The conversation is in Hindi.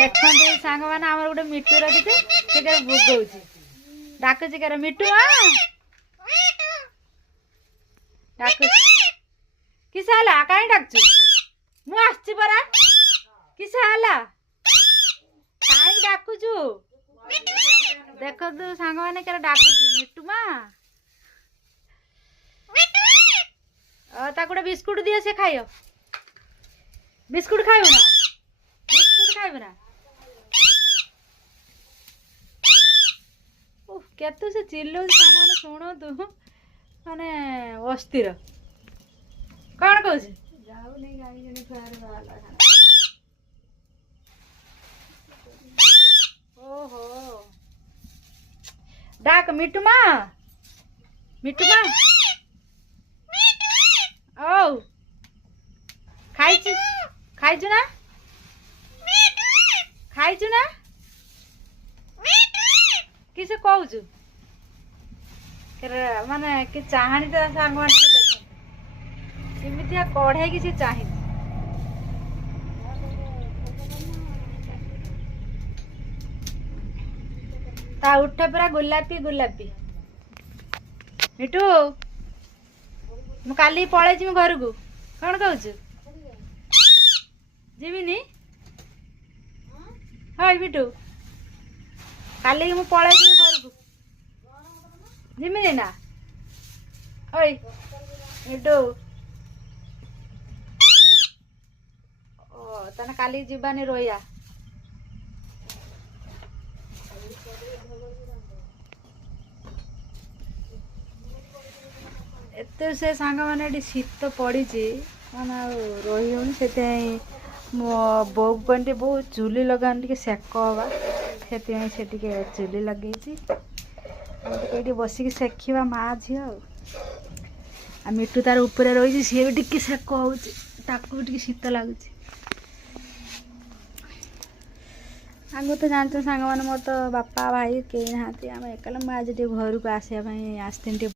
देखते सांग मैंने आम गोटे मिट्टू रखी से भोगौच डाकुची कर मिट्टू डाक किस है कहीं डाकचु मुझे परा किस है कहीं डाकुचु देख तू सांग मैंने क्या डाकुची मिट्टू गोटे बिस्कुट दिए से खाइयो बिस्कुट खाइब ना बिस्कुट खाइब ना केतु से चिल्लो सामान शुणु तू माने अस्थिर कौन कह ओहो डाक मिट्टू मिट्टू ओ खाइछु खाइछु ना खाइछु ना किसे कहूचु माने कि चाहानी तो सांग एमती कढ़े कि से चाहे ता उठे पूरा गुलापी गुलापी मिठू मु काली पळै जिमि घर को कौन कहूचु जीविनी हाय मिठू काली मु पळै जिमि घर को जिमिनी ना ओय मिठू ओ तने काली जीवानी रोया एते से सांग मैंने शीत पड़ी मैंने रही हो मो बो कहते बो चूली लगाने टे सेक हवा से चूली लगे ये बसिक सेखा माँ झी आ मिट्टू तार ऊपर रही सी भी टे सेक हो शीत लगुच आगु तो जानते सांग मैंने मोर तो बापा भाई कहीं ना आम एकला मुझे घर को आसवाई आसती